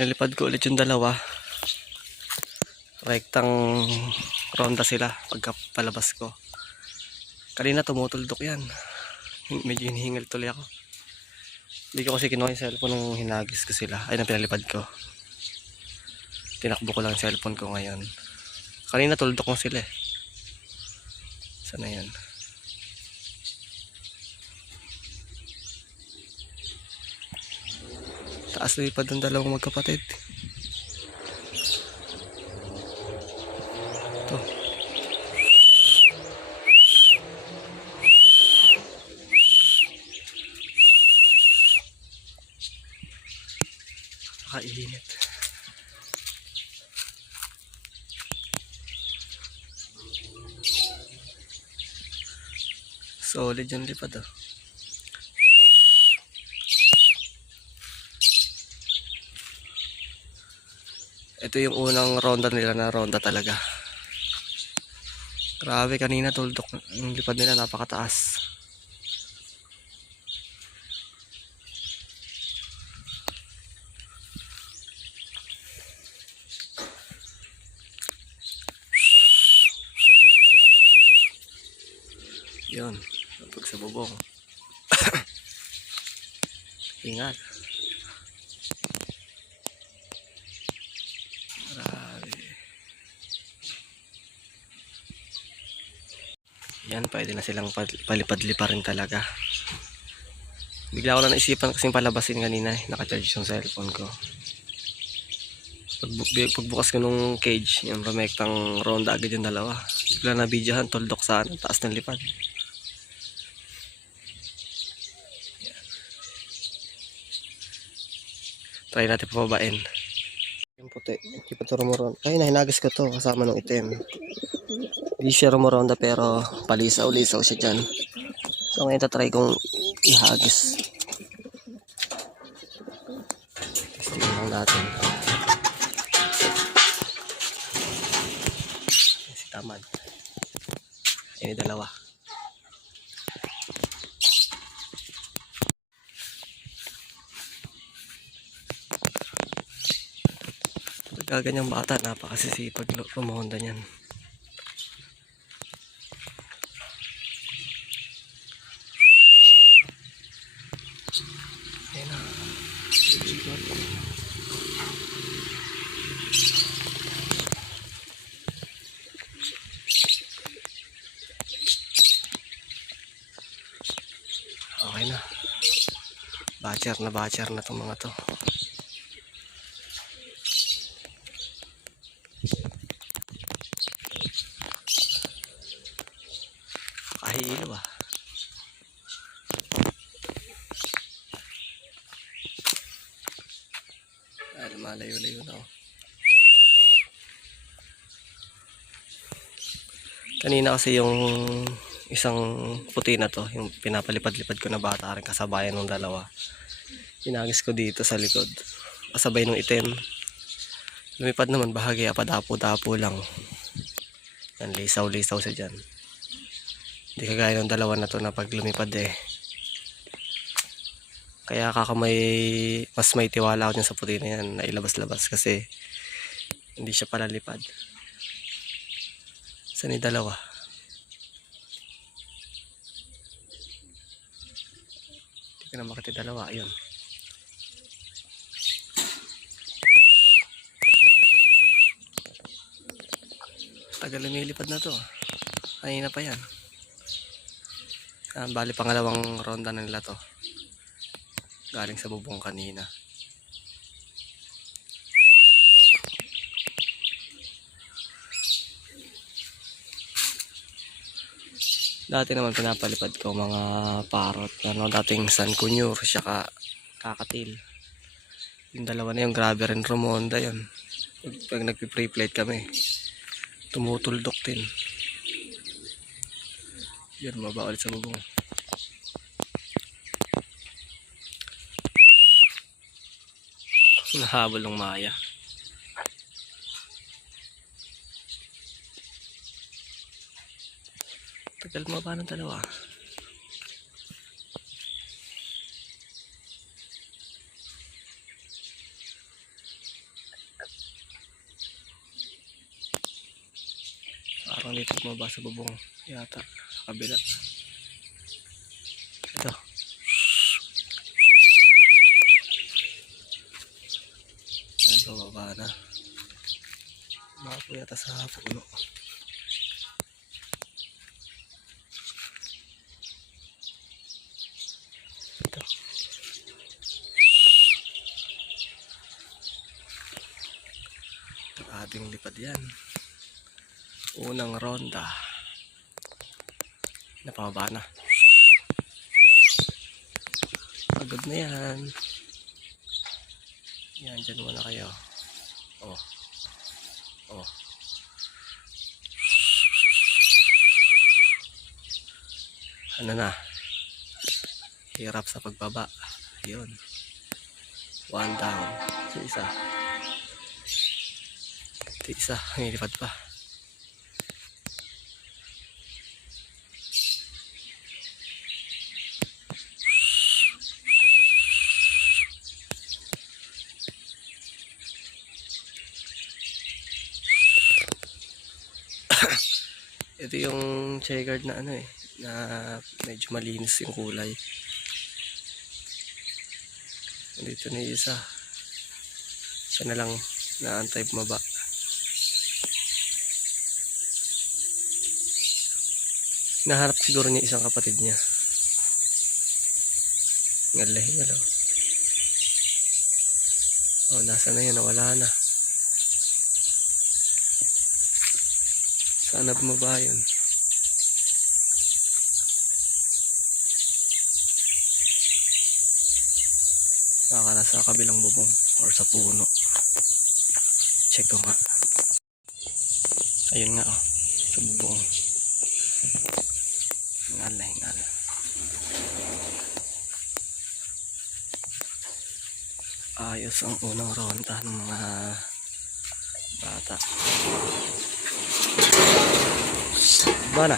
pinalipad ko ulit yung dalawa. Rektang ronda sila pagka palabas ko. Kanina tumutuldok yan. Medyo hinihingal tuloy ako. Hindi ko kasi kinuha yung cellphone nung hinagis ko sila. Ay, na pinalipad ko. Tinakbo ko lang yung cellphone ko ngayon. Kanina tuldok mo sila eh. Sana yan. Taas lipad ng dalawang magkapatid. Ito. Nakainit. Solid yung lipad oh. Ito yung unang ronda nila na ronda talaga. Grabe, kanina tuldok yung lipad nila, napakataas. Yun, napag sa bubong. Ingat. Grabe. Yan, pwede na silang palipad-lipa rin talaga. Bigla ko na naisipan kasing palabasin kanina eh. Naka-charge yung cellphone ko. Pagbukas ko nung cage, yung rumektang ronda agad yung dalawa. Bigla na videohan, tuldok sa taas ng lipad. Try natin pababain. Yung puti, hindi pa ito rumuronda. Ay, nahinagas ko to kasama ng itim. Hindi siya rumuronda pero palisaw-lisaw siya dyan. So ngayon tatry kong ihagis. Testing lang natin. Si Tamad. Ini dalawa. Gaganyang bata, napakasisipag lumonda niyan. Ayan na. Okay na. Batcher na itong mga to. Kahilo ah. Ay, malayo-layo na oh. Kanina kasi yung isang puti na to, yung pinapalipad-lipad ko na bata rin kasabayan ng dalawa. Pinagis ko dito sa likod. Kasabay ng itim. Lumipad naman bahagya, padapo-dapo lang. Yan, lisaw-lisaw siya dyan. Hindi kagaya ng dalawa na to na pag lumipad eh. Kaya mas may tiwala ako dyan sa puti na yan na ilabas-labas kasi hindi siya palalipad. Saan yung dalawa? Hindi ka na makita dalawa. Ayun. Tagal lumilipad na to. Kanina pa yan. Bali pangalawang ronda na nila to. Galing sa bubong kanina. Dati naman pinapalipad ko mga parrot. Dating sankunyur, saka kakatil. Yung dalawa na yung grabe rin rumonda yun. Pag nagpi-pre-plate kami, tumutuldok din. Yan, maba ulit sa bubong. Nahabol ng maya. Tagal mo ba ng dalawa? Parang dito bumaba sa bubong yata. Sa kabila. Ito. Yan, bumaba na. Bumaba po yata sa puno. Ito. Ito ating lipad yan. Unang ronda. Napababa na. Pagod na yan. Yan, dyan muna kayo. Oh. Oh. Ano na? Hirap sa pagbaba. Yun. One down. Ito isa. Ito isa. Nilipad pa. Ito yung checkered na ano na medyo malinis yung kulay. Dito na yung isa. Siya na lang naantay bumaba. Naharap siguro niya isang kapatid niya. Ngalay na lang. Oh, nasa na yan? Nawala na. Sana bumaba yun. Baka nasa kabilang bubong or sa puno. Check ko nga. Ayun nga oh. Sa bubong. Hingal. Ayos ang unang ronda ng mga bata. Bana.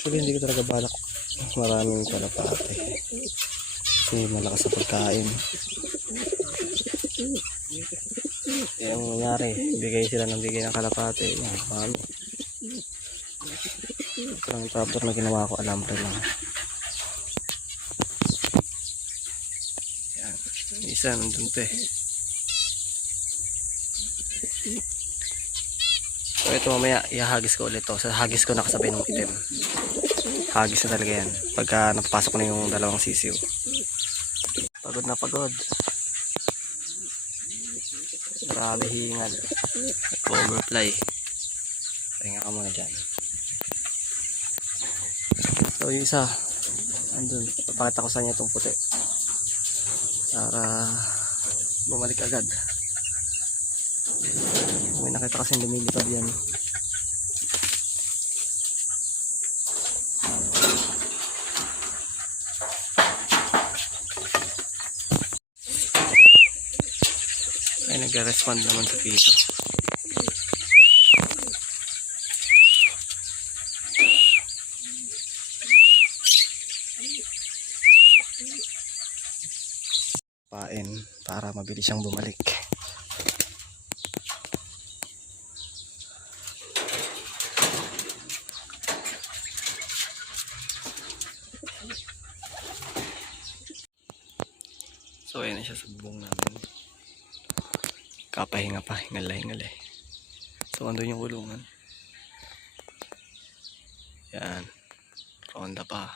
Actually, hindi ko talaga balak maraming kalapate kasi malakas sa pagkain. Kaya ang nangyari, bigay sila ng bigay ng kalapate. Yan, marami. Ito lang yung trapdoor na ginawa ko, alambre lang. Yan, isa nandun to eh. So ito mamaya ihahagis ko ulit to. Sa hagis ko nakasabay ng itim. Hagis na talaga yan pagka napapasok na yung dalawang sisiw. Pagod na pagod. Grabe hingal. Overfly. Pahinga ka muna dyan. So yung isa andun, papakita ko sa inyo itong puti para bumalik agad. May nakita kasi lumilipad yan. Ay nag-respond naman sa pito. Pain para mabilis siyang bumalik. So ayan na siya sa bubong namin. Kapahinga pa, hingal. So andun yung kulungan. Yan, ronda pa.